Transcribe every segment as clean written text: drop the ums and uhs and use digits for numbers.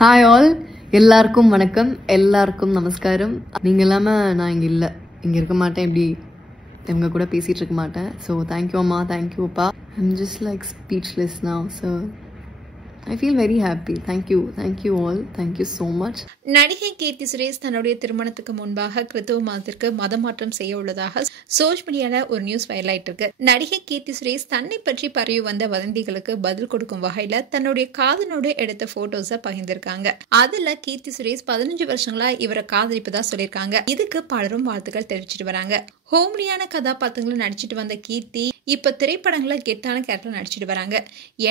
Hi all, எல்லாருக்கும் வணக்கம், எல்லாருக்கும் நமஸ்காரம். நீங்கள் இல்லாமல் நான் இங்கே இல்லை, இங்கே இருக்க மாட்டேன், இப்படி இவங்க கூட பேசிகிட்டு இருக்க மாட்டேன். ஸோ தேங்க்யூ அம்மா, தேங்க்யூ அப்பா. I'm just like speechless now. So I feel very happy. Thank you all. Thank you so much. நடிகை கீர்த்தி சுரேஷ் தன்னுடைய திருமணத்துக்கு முன்பாக கிறிஸ்தவ மதத்திற்கு மதமாற்றம் செய்ய உள்ளதாக சோஷியல் மீடியால ஒரு நியூஸ் வைரல் ஆயிட்டு இருக்கு. நடிகை கீர்த்தி சுரேஷ் தன்னை பற்றி பரவி வந்த வதந்திகளுக்கு பதில் கொடுக்கும் வகையில தன்னுடைய காதலோடு எடுத்த போட்டோஸ பகிர்ந்திருக்காங்க. அதுல கீர்த்தி சுரேஷ் 15 வருஷங்களா இவரை காதலிப்பதா சொல்லியிருக்காங்க. இதுக்கு பலரும் வாழ்த்துக்கள் தெரிவிச்சிட்டு வராங்க. ஹோம்லியான கதாபாத்திரங்களை நடிச்சிட்டு வந்த கீர்த்தி இப்ப திரைப்படங்களை கெத்தான கேரக்டர் நடிச்சிட்டு வராங்க.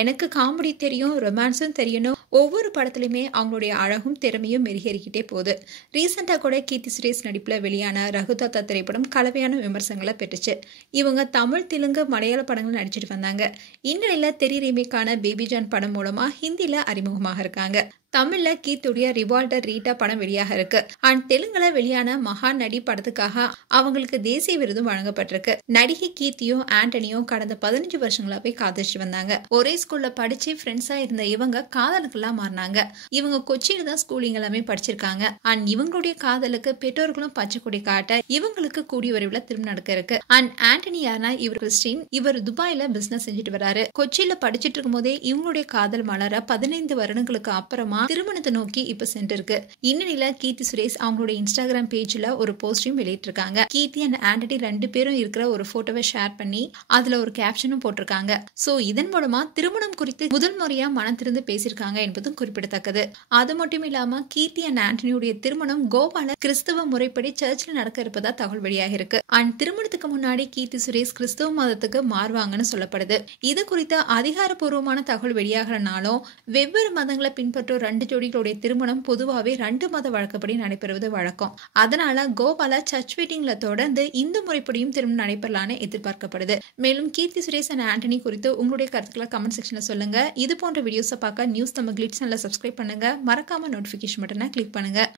எனக்கு காமெடி தெரியும், ரொமான்ஸும் தெரியணும், ஒவ்வொரு படத்துலயுமே அவங்களுடைய அழகும் திறமையும் மெருகேறிக்கிட்டே போகுது. ரீசெண்டா கூட கீர்த்தி சுரேஷ் நடிப்புல வெளியான ரகுதாத்தா திரைப்படம் கலவையான விமர்சனங்களை பெற்றுச்சு. இவங்க தமிழ், தெலுங்கு, மலையாள படங்கள் நடிச்சிட்டு வந்தாங்க. இந்நிலையில தெரி ரீமேக்கான பேபி ஜான் படம் மூலமா ஹிந்தில அறிமுகமாக இருக்காங்க. தமிழ்ல கீர்த்தியுடைய ரிவால்டர் ரீட்டா படம் வெளியாக இருக்கு. அண்ட் தெலுங்குல வெளியான மகா நடி படத்துக்காக அவங்களுக்கு தேசிய விருதும் வழங்கப்பட்டிருக்கு. நடிகை கீர்த்தியும் ஆண்டனியும் கடந்த 15 வருஷங்களாவே காதலிச்சு வந்தாங்க. ஒரே ஸ்கூல்ல படிச்சு ஃப்ரெண்ட்ஸா இருந்த இவங்க காதலுக்கெல்லாம் மாறினாங்க. இவங்க கொச்சியில தான் ஸ்கூலிங் எல்லாமே படிச்சிருக்காங்க. அண்ட் இவங்களுடைய காதலுக்கு பெற்றோர்களும் பச்சை கொடி காட்ட இவங்களுக்கு கூடிய விரைவில் திரும்ப நடக்க இருக்கு. அண்ட் ஆண்டனி யாருன்னா இவர் கிறிஸ்டின். இவர் துபாயில பிசினஸ் செஞ்சுட்டு வராரு. கொச்சியில படிச்சிட்டு இருக்கும் போதே இவங்களுடைய காதல் மலர 15 வருடங்களுக்கு அப்புறமா திருமணத்தை நோக்கி இப்ப சென்றிருக்கு. இந்நிலையில கீர்த்தி சுரேஷ் அவங்களுடைய இன்ஸ்டாகிராம் பேஜ்ல ஒரு போஸ்டையும் வெளியிட்டிருக்காங்க. கீர்த்தி அண்ட் ஆண்டனி 2 பேரும் இருக்கிற ஒரு போட்டோவை ஷேர் பண்ணி அதுல ஒரு கேப்ஷனும் போட்டிருக்காங்க. சோ இதன் மூலமா திருமணம் குறித்து முதல் முறையா மனம் திறந்து பேசியிருக்காங்க என்பதும் குறிப்பிடத்தக்கது. அது மட்டும் இல்லாம கீர்த்தி அண்ட் ஆண்டனியுடைய திருமணம் கோவால கிறிஸ்தவ முறைப்படி சர்ச்சில் நடக்க இருப்பதா தகவல் வெளியாக இருக்கு. அண்ட் திருமணத்துக்கு முன்னாடி கீர்த்தி சுரேஷ் கிறிஸ்தவ மதத்துக்கு மாறுவாங்கன்னு சொல்லப்படுது. இது குறித்த அதிகாரப்பூர்வமான தகவல் வெளியாகிறனாலும் வெவ்வேறு மதங்களை பின்பற்றும் 2 ஜோடிகளுடைய திருமணம் பொதுவாகவே 2 மத வழக்கப்படி நடைபெறுவது வழக்கம். அதனால கோவால சர்ச் வெட்டிங்ல தொடர்ந்து இந்து முறைப்படியும் திருமணம் நடைபெறலான்னு எதிர்பார்க்கப்படுது. மேலும் கீர்த்தி சுரேஷ் அண்ட் ஆண்டனி குறித்து உங்களுடைய கருத்துக்களை கமெண்ட் செக்ஷன்ல சொல்லுங்க. இது போன்ற வீடியோஸை பார்க்க நியூஸ் தமிழ் கிளிட்ஸ் சேனலை சப்ஸ்கிரைப் பண்ணுங்க. மறக்காம நோட்டிபிகேஷன் பட்டனை கிளிக் பண்ணுங்க.